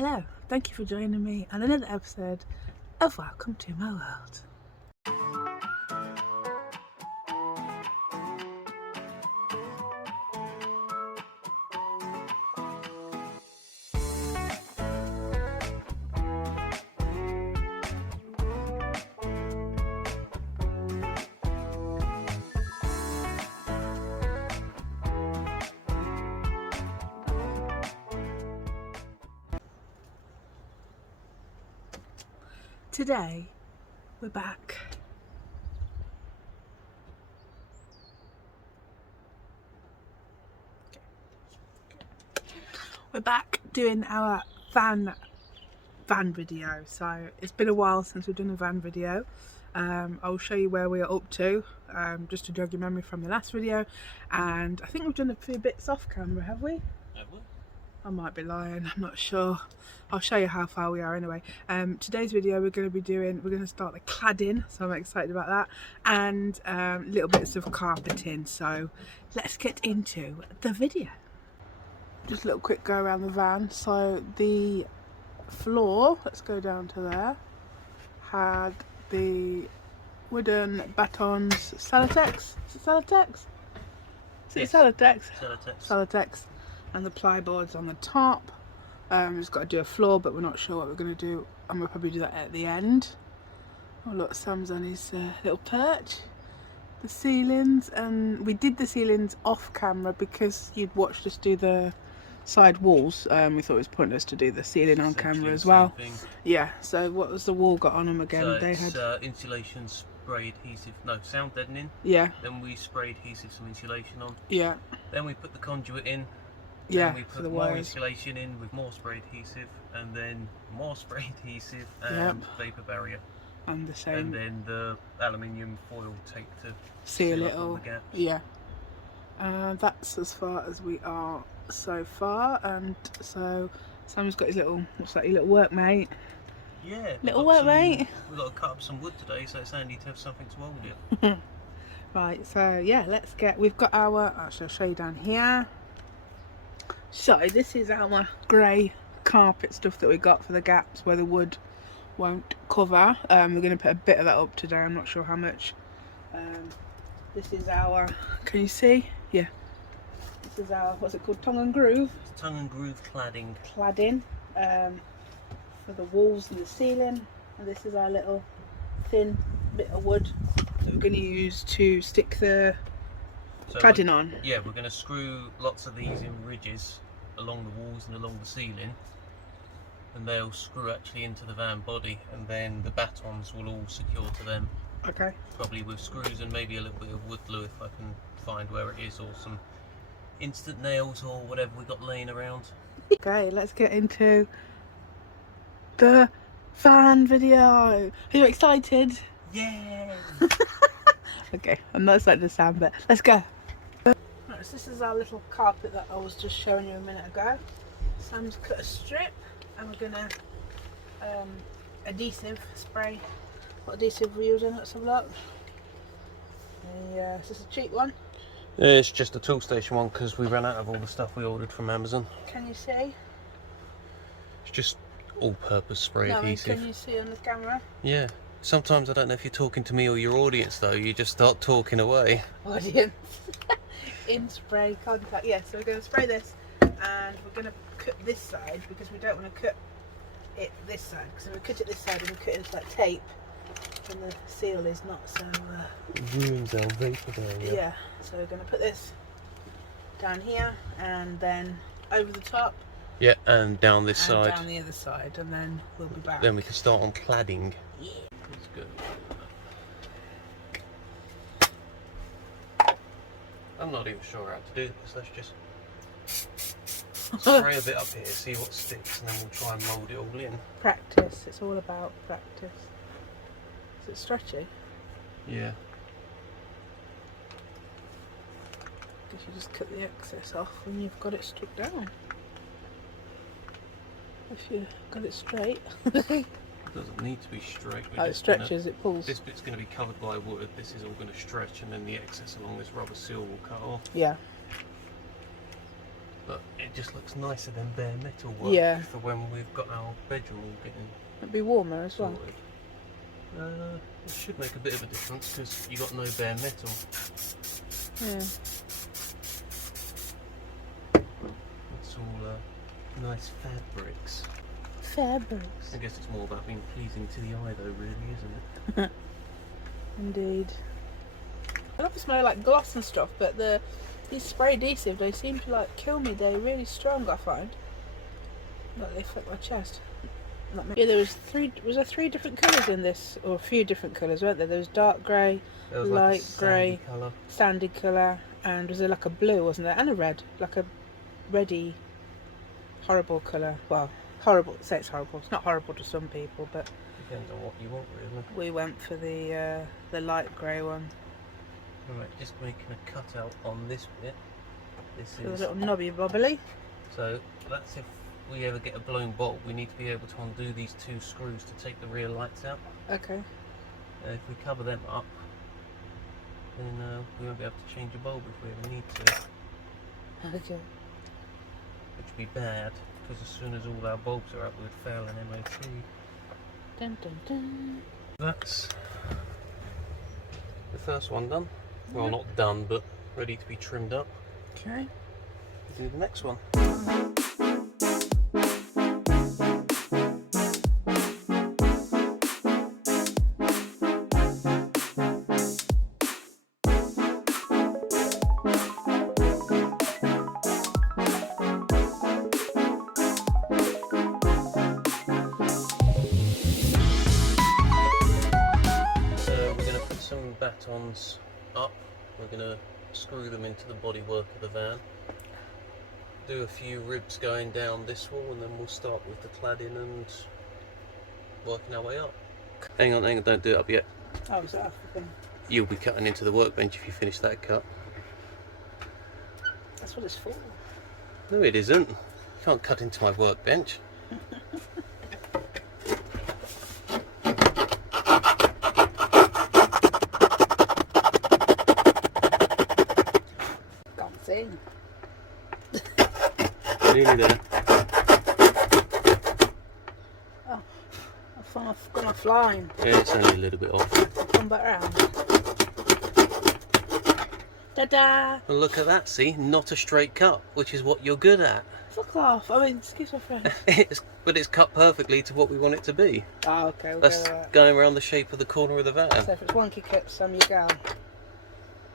Hello, thank you for joining me on another episode of Welcome to My World. Today, we're back. We're back doing our van video. So it's been a while since we've done a van video. I'll show you where we are up to, just to jog your memory from the last video. And I think we've done a few bits off camera, have we? Have we? I might be lying, I'm not sure. I'll show you how far we are anyway. Today's video we're going to start the cladding, so I'm excited about that, and little bits of carpeting. So let's get into the video. Just a little quick go around the van. So the floor, let's go down to there, had the wooden Batons Celotex. Is it Celotex? Is it Celotex? Celotex. And the plyboards on the top. We've just got to do a floor, but we're not sure what we're going to do, and we'll probably do that at the end. Oh look, Sam's on his little perch. The ceilings, and we did the ceilings off camera because you'd watched us do the side walls. We thought it was pointless to do the ceiling on camera as well. Yeah, so what was the wall got on them again? So they it's, had insulation, spray adhesive, no, sound deadening. Yeah. Then we spray adhesive, some insulation on. Yeah. Then we put the conduit in. Yeah, then we put more insulation in with more spray adhesive, and then more spray adhesive and vapor barrier. And the same. And then the aluminium foil tape to seal it all. The gaps. Yeah. That's as far as we are so far. And so Sam's got his little, what's that, your little workmate? Yeah. Little workmate. We've got to cut up some wood today, so it's handy to have something to hold it. Right, so yeah, let's get, we've got our, actually I'll show you down here. So this is our grey carpet stuff that we got for the gaps where the wood won't cover. We're going to put a bit of that up today, I'm not sure how much. This is our, can you see? Yeah. This is our, what's it called, tongue and groove? It's tongue and groove cladding. Cladding for the walls and the ceiling. And this is our little thin bit of wood that we're going to use to stick the cladding on. Yeah, we're going to screw lots of these in ridges along the walls and along the ceiling, and they'll screw actually into the van body, and then the batons will all secure to them. Okay. Probably with screws and maybe a little bit of wood glue if I can find where it is, or some instant nails or whatever we got laying around. Okay, let's get into the van video. Are you excited? Yeah. Okay, I'm not excited to sound, but let's go. Right, so this is our little carpet that I was just showing you a minute ago. Sam's cut a strip, and we're gonna adhesive spray. What adhesive we're using? Let's have a look. Is this a cheap one? It's just a Toolstation one because we ran out of all the stuff we ordered from Amazon. Can you see? It's just all-purpose spray adhesive. Can you see on the camera? Yeah. Sometimes I don't know if you're talking to me or your audience though, you just start talking away. Audience. In spray contact. Yeah, so we're going to spray this, and we're going to cut this side because we don't want to cut it this side, because if we cut it this side and we cut it into that tape, then the seal is not so ruins our vapor barrier. Yeah, so we're going to put this down here and then over the top. Yeah, and down this and side. Down the other side, and then we'll be back. Then we can start on cladding. Yeah. That's good. I'm not even sure how to do this. Let's just spray a bit up here, see what sticks, and then we'll try and mould it all in. Practice. It's all about practice. Is it stretchy? Yeah. Guess you just cut the excess off when you've got it stuck down. If you've got it straight. It doesn't need to be straight. Oh, it stretches, it pulls. This bit's going to be covered by wood. This is all going to stretch, and then the excess along this rubber seal will cut off. Yeah. But it just looks nicer than bare metal work. Yeah. For when we've got our bedroom all getting It'd be warmer as well. sorted. It should make a bit of a difference because you got no bare metal. Yeah. It's all nice fabrics. Fabrics. I guess it's more about being pleasing to the eye though, really, isn't it? Indeed. I love the smell of like gloss and stuff, but these spray adhesive, they seem to like kill me. They're really strong, I find. Like they affect my chest. Yeah, there was there three different colours in this, or a few different colours, weren't there? There was dark grey, There was light like a sandy grey, colour. sandy colour, and was there like a blue, wasn't there? And a red, like a reddy, horrible colour. Well, horrible. Say it's horrible. It's not horrible to some people, but Depends on what you want, really. we went for the light grey one. Right, just making a cutout on this bit. This So a is little knobby bobbly. so that's if we ever get a blown bolt, we need to be able to undo these two screws to take the rear lights out. Okay. If we cover them up, then we won't be able to change a bulb if we ever need to, Okay. which would be bad because as soon as all our bulbs are up, we would fail an MOT. Dun, dun, dun. That's the first one done. Well, not done, but ready to be trimmed up. Okay. Do the next one. Batons up, we're going to screw them into the bodywork of the van, do a few ribs going down this wall, and then we'll start with the cladding and working our way up. Hang on, don't do it up yet. Oh, is that African? You'll be cutting into the workbench if you finish that cut. That's what it's for. No, it isn't. You can't cut into my workbench. Nearly there. Oh, I've gone offline. Yeah, it's only a little bit off. Come back round. Ta-da! Well, look at that, see? Not a straight cut, which is what you're good at. Fuck off. I mean, excuse my French. But it's cut perfectly to what we want it to be. Oh, okay. We'll That's go with that. going around the shape of the corner of the van. So if it's wonky cuts, I'm your gal.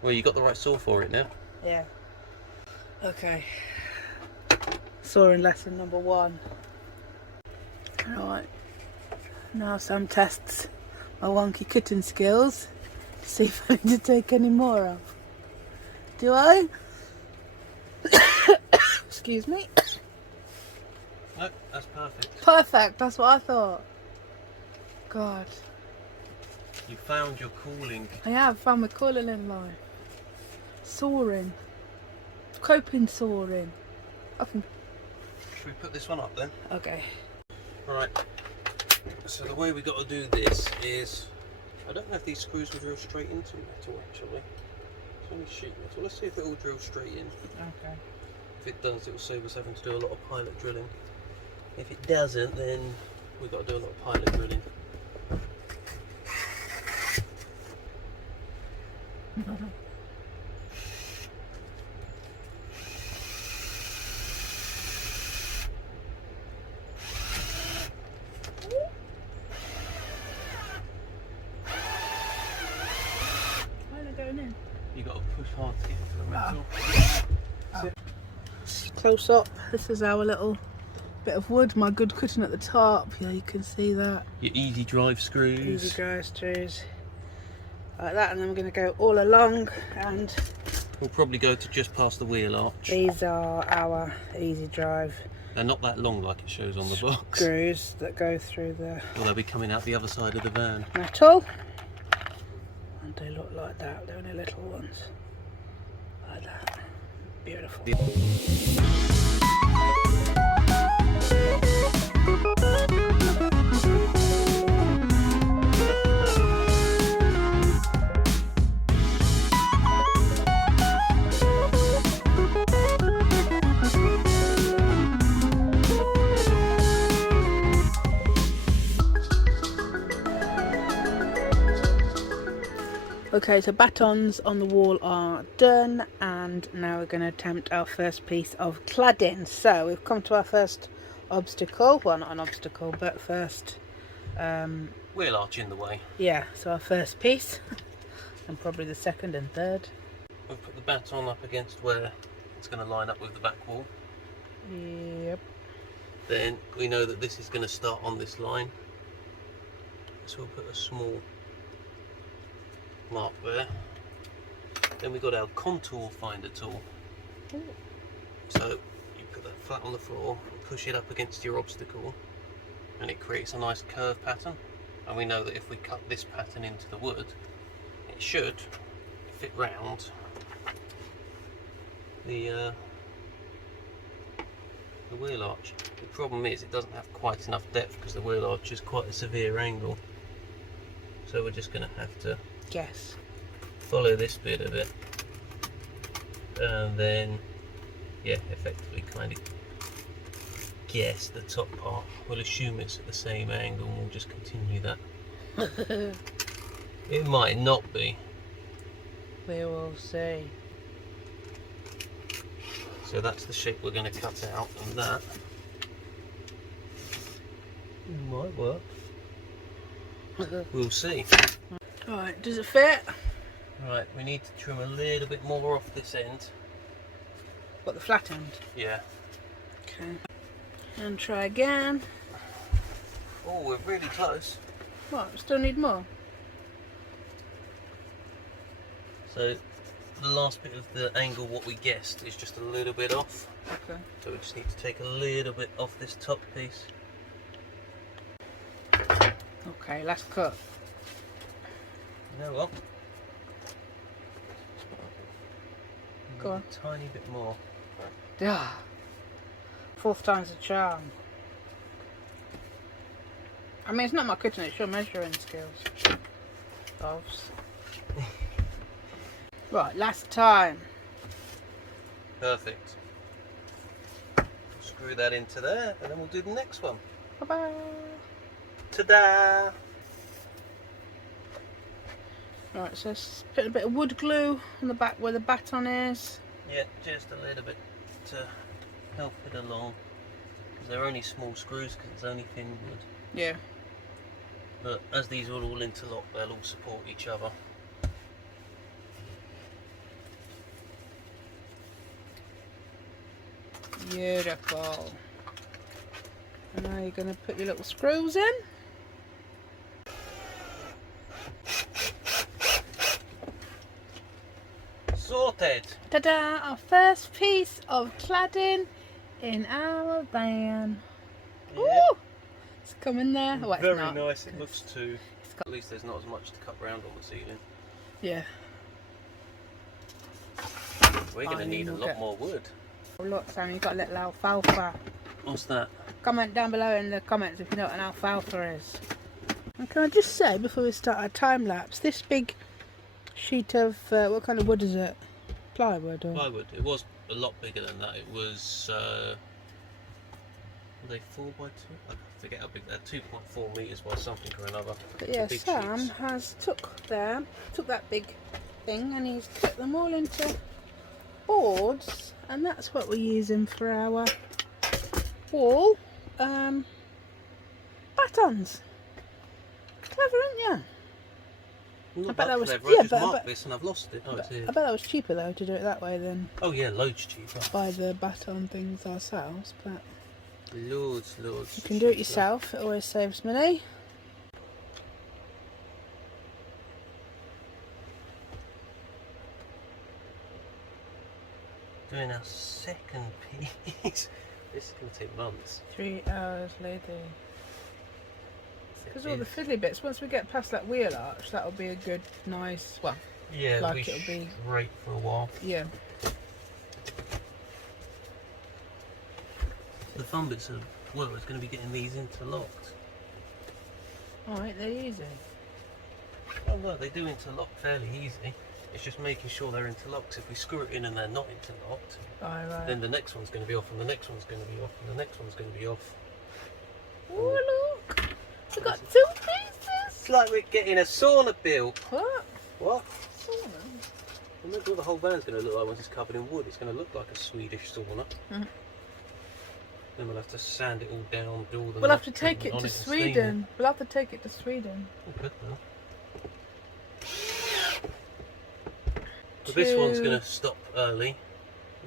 Well, you got the right saw for it now. Yeah. Okay. Sawing lesson number 1. Alright. Now Sam tests my wonky cutting skills. See if I need to take any more off. Do I? Excuse me. No, that's perfect. Perfect, that's what I thought. God. You found your calling. I have found my calling in life. Soaring. Coping soaring. I can... Should we put this one up then? Okay. Alright. So the way we got to do this is... I don't know if these screws will drill straight into metal actually. It's only sheet metal. Let's see if it all drills straight in. Okay. If it does, it will save us having to do a lot of pilot drilling. If it doesn't, then we've got to do a lot of pilot drilling. Going in. You got to push hard to get into the metal. Close up. This is our little bit of wood. My good cutting at the top. Yeah, you can see that. Your easy drive screws. Easy drive screws. Like that, and then we're going to go all along. And we'll probably go to just past the wheel arch. These are our easy drive. They're not that long like it shows on the box. Screws that go through the. Well, they'll be coming out the other side of the van. Metal. And they look like that, they're only little ones. Like that. Beautiful. Okay, so batons on the wall are done, and now we're going to attempt our first piece of cladding. So we've come to our first obstacle. Well, not an obstacle, but first... wheel arch in the way. Yeah, so our first piece, and probably the second and third. We'll put the baton up against where it's going to line up with the back wall. Yep. Then we know that this is going to start on this line. So we'll put a small mark there. Then we've got our contour finder tool. Ooh. So you put that flat on the floor, push it up against your obstacle, and it creates a nice curve pattern. And we know that if we cut this pattern into the wood, it should fit round the wheel arch. The problem is it doesn't have quite enough depth because the wheel arch is quite a severe angle. So we're just going to have to follow this bit of it, and then effectively kind of guess the top part. We'll assume it's at the same angle and we'll just continue that. It might not be. We will see. So that's the shape we're going to cut out, and that might work. We'll see. Alright, does it fit? Right, we need to trim a little bit more off this end. What, the flat end? Yeah. Okay. And try again. Oh, we're really close. What, still need more? So the last bit of the angle, what we guessed, is just a little bit off. Okay. So we just need to take a little bit off this top piece. Okay, last cut. You know what? Go on. A tiny bit more. Ah, fourth time's a charm. I mean, it's not my cutting, it's your measuring skills. Ovs. Right, last time. Perfect. Screw that into there, and then we'll do the next one. Bye-bye. Ta-da! Right, so put a bit of wood glue on the back where the baton is. Yeah, just a little bit to help it along. Because they're only small screws, because it's only thin wood. Yeah. But as these will all interlock, they'll all support each other. Beautiful. And now you're going to put your little screws in. Sorted! Ta-da! Our first piece of cladding in our van. Yeah. Ooh! It's coming there. Oh, it's Very not. nice, it looks too. At least there's not as much to cut round on the ceiling. Yeah. We're going to need a lot more wood. Oh, look, Sam, you've got a little alfalfa. What's that? Comment down below in the comments if you know what an alfalfa is. And can I just say, before we start our time lapse, this big sheet of, what kind of wood is it? Plywood? Or? Plywood. It was a lot bigger than that. It was, were they 4x2? I forget how big they're, 2.4 metres by something or another. But yeah, Big Sam sheets. has took that big thing and he's cut them all into boards, and that's what we're using for our wall batons. Clever, isn't you? Not I bet that was clever. yeah, I just but marked this and I've lost it. Oh, it's here. I bet that was cheaper though to do it that way than Oh yeah, loads cheaper. buy the baton things ourselves. But Loads. you can do it yourself. It always saves money. Doing our second piece. This is going to take months. 3 hours later. Because all the It is. fiddly bits, once we get past that wheel arch, that'll be a good, nice, well, Yeah, like we it'll be- great for a while. yeah. The fun bits are, well, it's going to be getting these interlocked. Alright, they're easy. Oh look, they do interlock fairly easy. It's just making sure they're interlocked. If we screw it in and they're not interlocked, Right. then the next one's going to be off, and the next one's going to be off, and the next one's going to be off. Oh look! We got 2 pieces! It's like we're getting a sauna built. What? What? Sauna? Remember what the whole van's going to look like once it's covered in wood. It's going to look like a Swedish sauna. Mm. Then we'll have to sand it all down, do all the. We'll have to take it to Sweden. We'll have to take it to Sweden. We could though. But this one's going to stop early.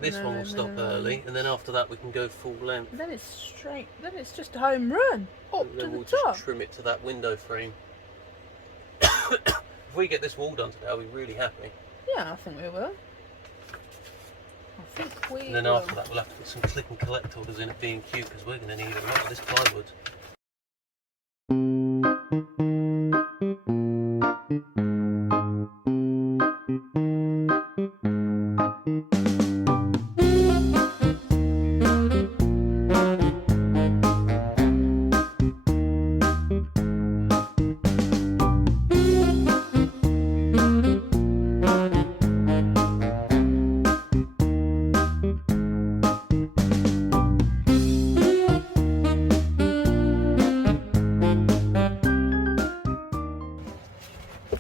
This one will stop early, and then after that we can go full length. Then it's straight. Then it's just a home run up to we'll the top. Just trim it to that window frame. If we get this wall done today, I'll be really happy. Yeah, I think we will. I think we. And then after that, we'll have to put some click and collect orders in at B&Q because we're going to need a lot of this plywood.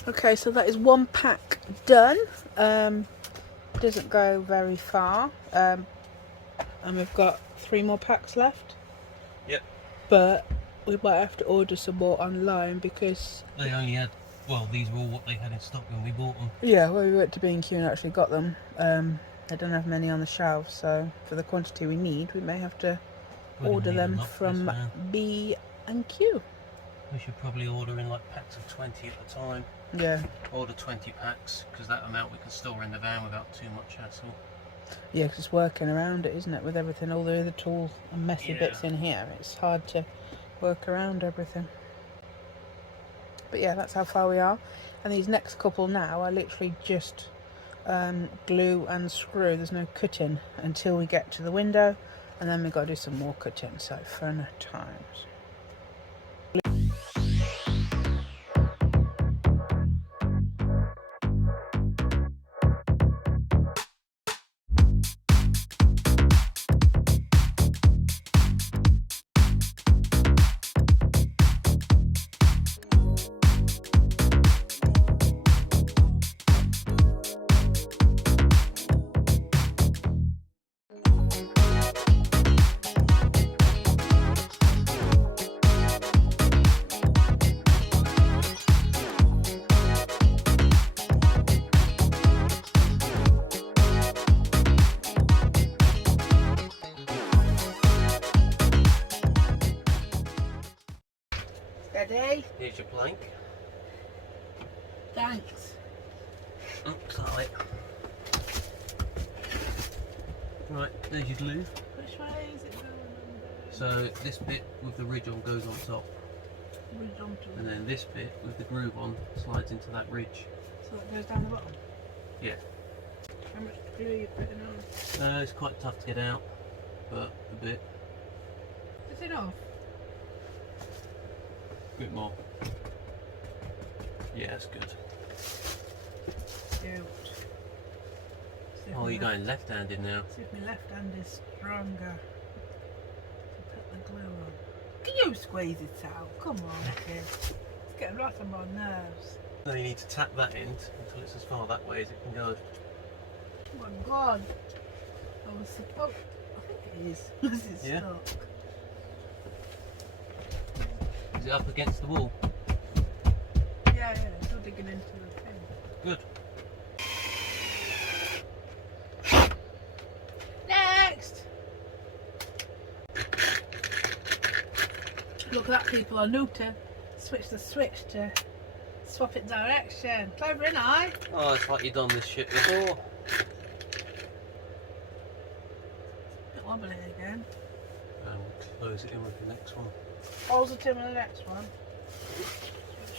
Okay, so that is one pack done. Doesn't go very far, and we've got 3 more packs left. Yep. But we might have to order some more online because they only had, well, these were all what they had in stock when we bought them. Yeah, well, we went to B&Q and actually got them. They don't have many on the shelves, so for the quantity we need, we may have to order them from B&Q. We should probably order in like packs of 20 at a time. Yeah. Order 20 packs, because that amount we can store in the van without too much hassle. Yeah, because it's working around it, isn't it? With everything, all the other tools and messy bits in here, it's hard to work around everything. But yeah, that's how far we are. And these next couple now are literally just glue and screw. There's no cutting until we get to the window, and then we've got to do some more cutting. So fun times. Ready? Here's your blank. Thanks. Sorry. Right, there's your glue. Which way is it going? So this bit with the ridge on goes on top. And then this bit with the groove on slides into that ridge. So it goes down the bottom? Yeah. How much glue are you putting on? It's quite tough to get out, but a bit. Is it off? Bit more. Yeah, that's good. Good. Oh, you're going left-handed now. See if my left hand is stronger. Put the glue on. Can you squeeze it out? Come on, kid. It's getting right on my nerves. Now you need to tap that end until it's as far that way as it can go. Oh my god. I was supposed. I think it is. This is stuck. Is it up against the wall? Yeah, it's all digging into the thing. Good. Next! Look at that, people. I knew to switch the switch to swap it direction. Clever, ain't I? Oh, it's like you've done this shit before. Bit wobbly again. And we'll close it in with the next one. Holes it in with the next one.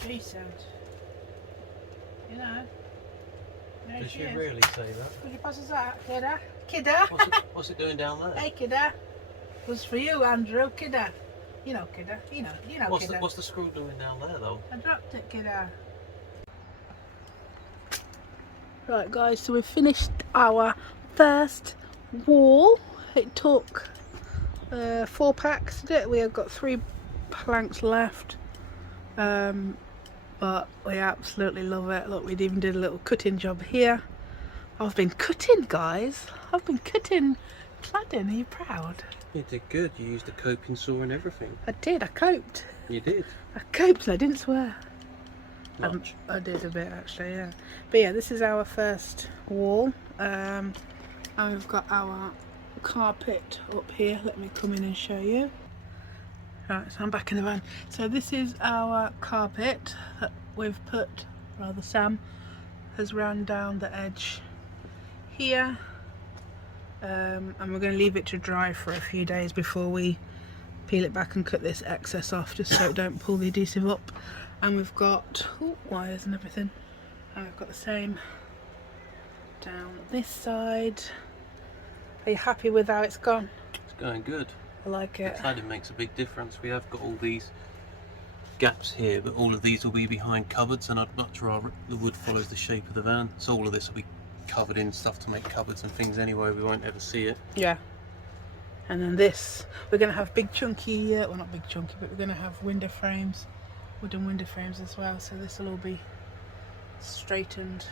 She said. You know. There Did she she is. really say that? Could you pass us that, kidda? Kidda? What's it doing down there? Hey, kidda. It was for you, Andrew. Kidda. You know, kidda. You know, kidda. What's the screw doing down there, though? I dropped it, kidda. Right, guys, so we've finished our first wall. It took 4 packs, did it? We have got 3 planks left. but we absolutely love it. Look, we even did a little cutting job here. I've been cutting, guys. I've been cutting cladding. Are you proud? You did good. You used a coping saw and everything. I did. I coped. You did. I coped and I didn't swear. Much. I did a bit actually, yeah. But yeah, this is our first wall. And we've got our carpet up here. Let me come in and show you. Right, so I'm back in the van. So this is our carpet that we've put, rather Sam has ran down the edge here. And we're going to leave it to dry for a few days before we peel it back and cut this excess off, just so it don't pull the adhesive up. And we've got wires and everything, and we've got the same down this side. Are you happy with how it's gone? It's going good. I like it. The cladding makes a big difference. We have got all these gaps here, but all of these will be behind cupboards, and I'd much rather the wood follows the shape of the van, so all of this will be covered in stuff to make cupboards and things anyway. We won't ever see it. Yeah. And then this, we're going to have big chunky, well not big chunky, but we're going to have window frames, wooden window frames as well, so this will all be straightened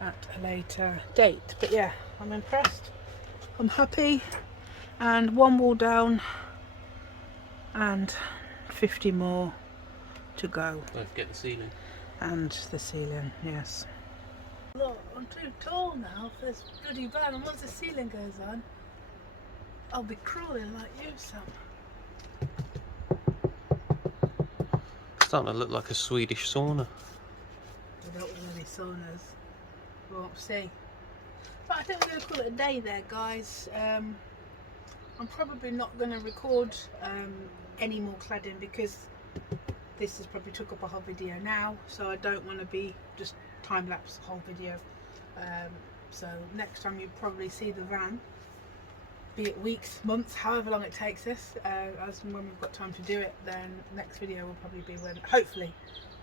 at a later date. But yeah, I'm impressed, I'm happy. And one wall down and 50 more to go. Don't forget the ceiling. And the ceiling, yes. Look, I'm too tall now for this bloody van, and once the ceiling goes on, I'll be crawling like you, Sam. Starting to look like a Swedish sauna. We don't want any saunas. We won't see. But I think we're going to call it a day there, guys. I'm probably not going to record any more cladding because this has probably took up a whole video now, so I don't want to be just time-lapse the whole video. So next time you probably see the van, be it weeks, months, however long it takes us, as and when we've got time to do it, then next video will probably be when, hopefully,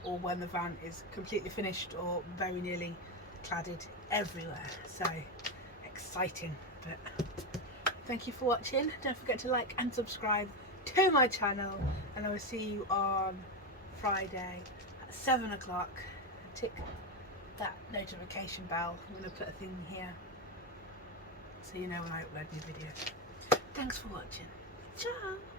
or when the van is completely finished or very nearly cladded everywhere. So exciting. But thank you for watching. Don't forget to like and subscribe to my channel, and I will see you on Friday at 7 o'clock. Tick that notification bell. I'm going to put a thing here so you know when I upload new videos. Thanks for watching. Ciao!